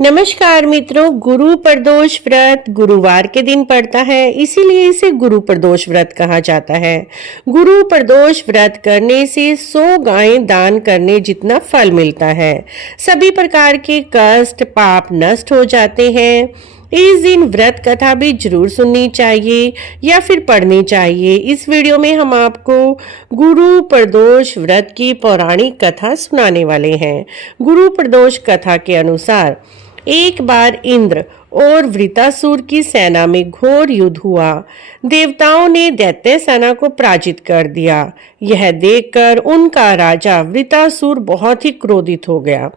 नमस्कार मित्रों, गुरु प्रदोष व्रत गुरुवार के दिन पड़ता है, इसीलिए इसे गुरु प्रदोष व्रत कहा जाता है। गुरु प्रदोष व्रत करने से 100 गायें दान करने जितना फल मिलता है। सभी प्रकार के कष्ट पाप नष्ट हो जाते हैं। इस दिन व्रत कथा भी जरूर सुननी चाहिए या फिर पढ़नी चाहिए। इस वीडियो में हम आपको गुरु प्रदोष व्रत की पौराणिक कथा सुनाने वाले हैं। गुरु प्रदोष कथा के अनुसार एक बार इंद्र और वृतासुर की सेना में घोर युद्ध हुआ। देवताओं ने दैत्य सेना को पराजित कर दिया। यह देखकर उनका राजा वृतासुर बहुत ही क्रोधित हो गया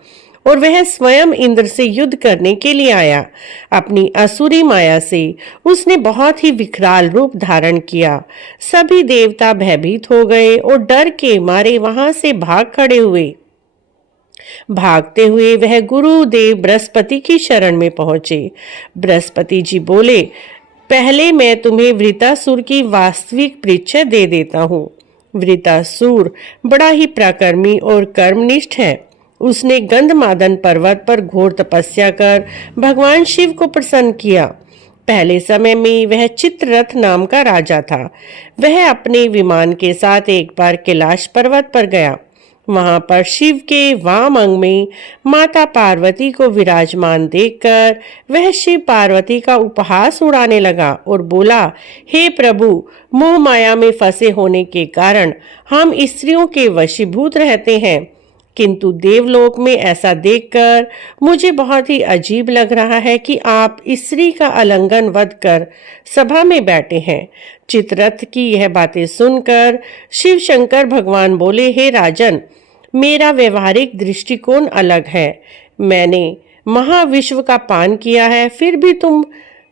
और वह स्वयं इंद्र से युद्ध करने के लिए आया। अपनी असुरी माया से उसने बहुत ही विकराल रूप धारण किया। सभी देवता भयभीत हो गए और डर के मारे वहां से भाग खड़े हुए। भागते हुए वह गुरुदेव बृहस्पति की शरण में पहुंचे। बृहस्पति जी बोले, पहले मैं तुम्हें वृतासुर की वास्तविक परिचय दे देता हूँ। वृतासुर बड़ा ही पराक्रमी और कर्मनिष्ठ है। उसने गंधमादन पर्वत पर घोर तपस्या कर भगवान शिव को प्रसन्न किया। पहले समय में वह चित्ररथ नाम का राजा था। वह अपने विमान के साथ एक बार कैलाश पर्वत पर गया। वहां पर शिव के वाम अंग में माता पार्वती को विराजमान देखकर वह शिव पार्वती का उपहास उड़ाने लगा और बोला, हे प्रभु, मोह माया में फंसे होने के कारण हम स्त्रियों के वशीभूत रहते हैं, किंतु देवलोक में ऐसा देखकर मुझे बहुत ही अजीब लग रहा है कि आप स्त्री का आलिंगन वध कर सभा में बैठे हैं। चित्ररथ की यह बातें सुनकर शिव शंकर भगवान बोले, हे राजन, मेरा व्यवहारिक दृष्टिकोण अलग है। मैंने महाविश्व का पान किया है, फिर भी तुम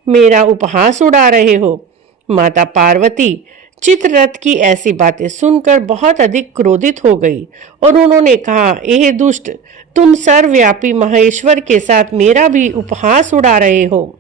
मेरा उपहास उड़ा रहे हो। माता पार्वती चित्ररथ की ऐसी बातें सुनकर बहुत अधिक क्रोधित हो गई और उन्होंने कहा, हे दुष्ट, तुम सर्वव्यापी महेश्वर के साथ मेरा भी उपहास उड़ा रहे हो।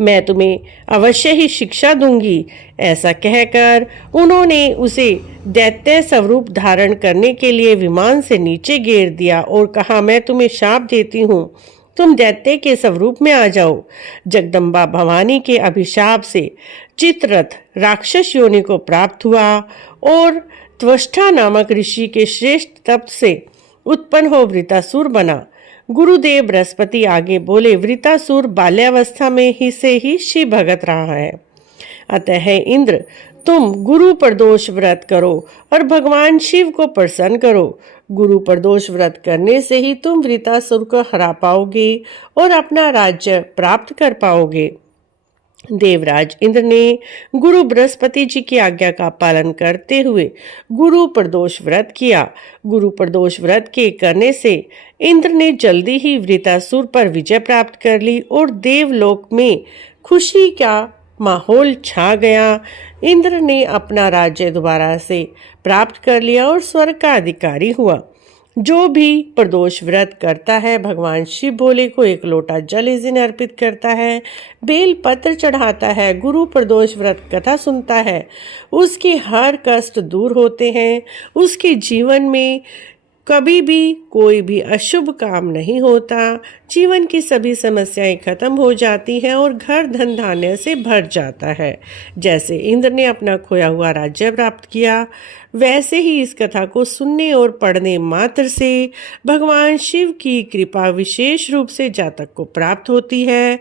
मैं तुम्हें अवश्य ही शिक्षा दूंगी। ऐसा कहकर उन्होंने उसे दैत्य स्वरूप धारण करने के लिए विमान से नीचे गिर दिया और कहा, मैं तुम्हें शाप देती हूँ, तुम दैत्य के स्वरूप में आ जाओ। जगदम्बा भवानी के अभिशाप से चित्ररथ राक्षस योनि को प्राप्त हुआ और त्वष्टा नामक ऋषि के श्रेष्ठ तप से उत्पन्न हो वृतासुर बना। गुरुदेव बृहस्पति आगे बोले, वृतासुर बाल्यावस्था में ही से ही शिव भगत रहा है। अतः इंद्र, तुम गुरु प्रदोष व्रत करो और भगवान शिव को प्रसन्न करो। गुरु प्रदोष व्रत करने से ही तुम वृतासुर को हरा पाओगे और अपना राज्य प्राप्त कर पाओगे। देवराज इंद्र ने गुरु बृहस्पति जी की आज्ञा का पालन करते हुए गुरु प्रदोष व्रत किया। गुरु प्रदोष व्रत के करने से इंद्र ने जल्दी ही वृतासुर पर विजय प्राप्त कर ली और देवलोक में खुशी का माहौल छा गया। इंद्र ने अपना राज्य दोबारा से प्राप्त कर लिया और स्वर्ग का अधिकारी हुआ। जो भी प्रदोष व्रत करता है, भगवान शिव भोले को एक लोटा जल इस दिन अर्पित करता है, बेल पत्र चढ़ाता है, गुरु प्रदोष व्रत कथा सुनता है, उसके हर कष्ट दूर होते हैं। उसके जीवन में कभी भी कोई भी अशुभ काम नहीं होता। जीवन की सभी समस्याएं खत्म हो जाती हैं और घर धन धान्य से भर जाता है। जैसे इंद्र ने अपना खोया हुआ राज्य प्राप्त किया, वैसे ही इस कथा को सुनने और पढ़ने मात्र से भगवान शिव की कृपा विशेष रूप से जातक को प्राप्त होती है।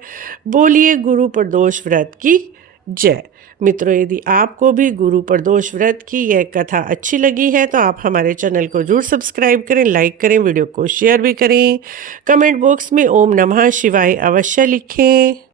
बोलिए गुरु प्रदोष व्रत की जय। मित्रों, यदि आपको भी गुरु प्रदोष व्रत की यह कथा अच्छी लगी है तो आप हमारे चैनल को जरूर सब्सक्राइब करें, लाइक करें, वीडियो को शेयर भी करें। कमेंट बॉक्स में ओम नमः शिवाय अवश्य लिखें।